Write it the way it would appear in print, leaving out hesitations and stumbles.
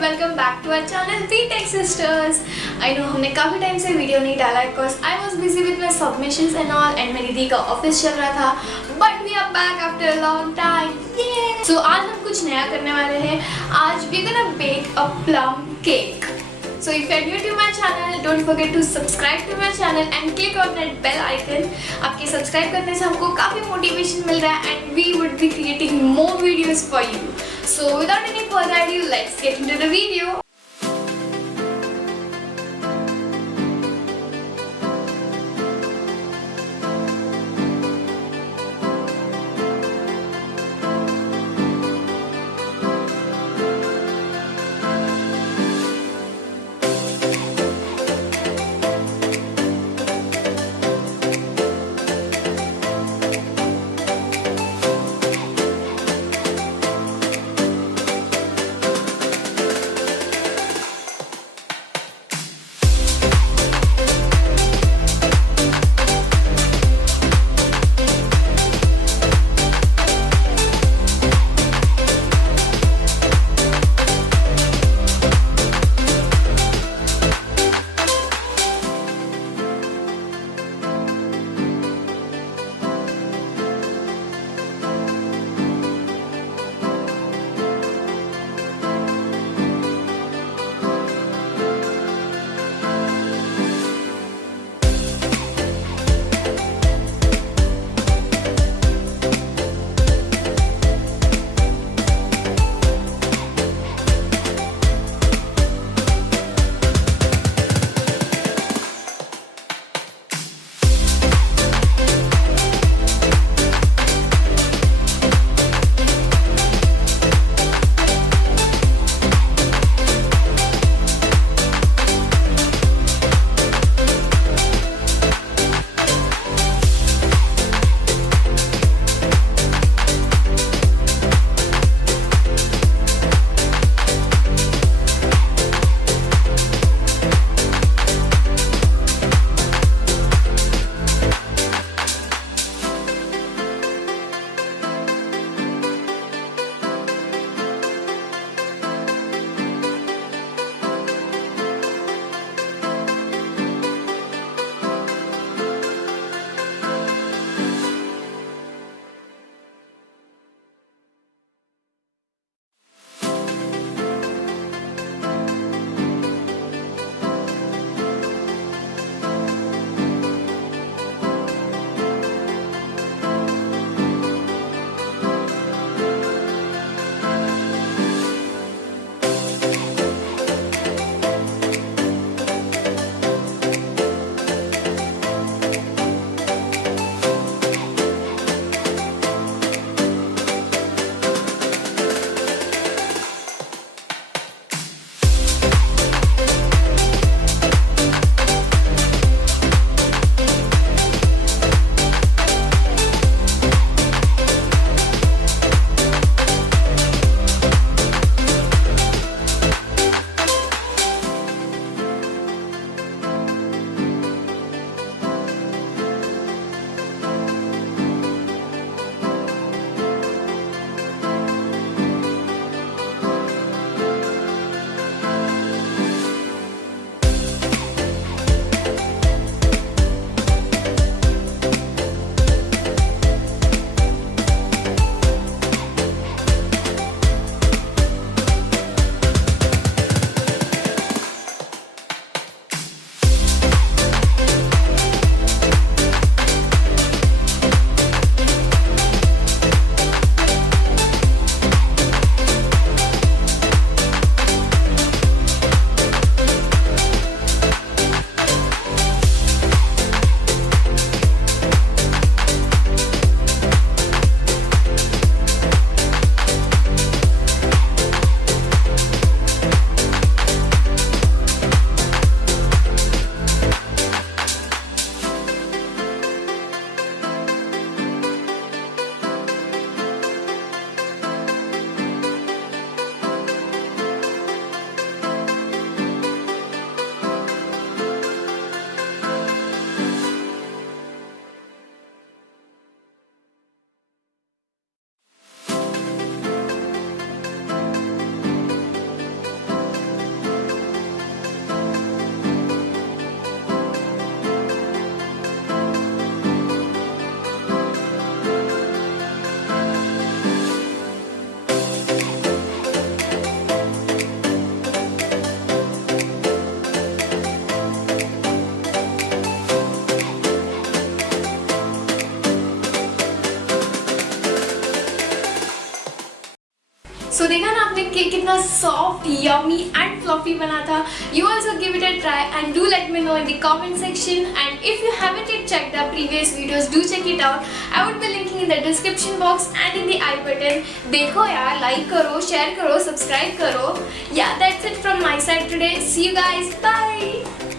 Welcome back to our channel the tech sisters. I know हमने काफ़ी time से video नहीं डाला है because I was busy with my submissions and all and मेरी दी का ऑफिस चल रहा था, but we are back after a long time. So आज हम कुछ नया करने वाले हैं। आज we gonna bake a plum cake. So if you are new to my channel, don't forget to subscribe to my channel and click on that bell icon. आपके subscribe करने से हमको काफ़ी मोटिवेशन मिल रहा है and we would be creating more videos for you. So without any further ado, let's get into the video. So देखा ना आपने केक कितना soft, yummy and fluffy बना था. You also give it a try and do let me know in the comment section. And if you haven't yet checked the previous videos, do check it out. I would be linking in the description box and in the I button. देखो यार, like करो, share करो, subscribe करो. Yeah, that's it from my side today. See you guys. Bye.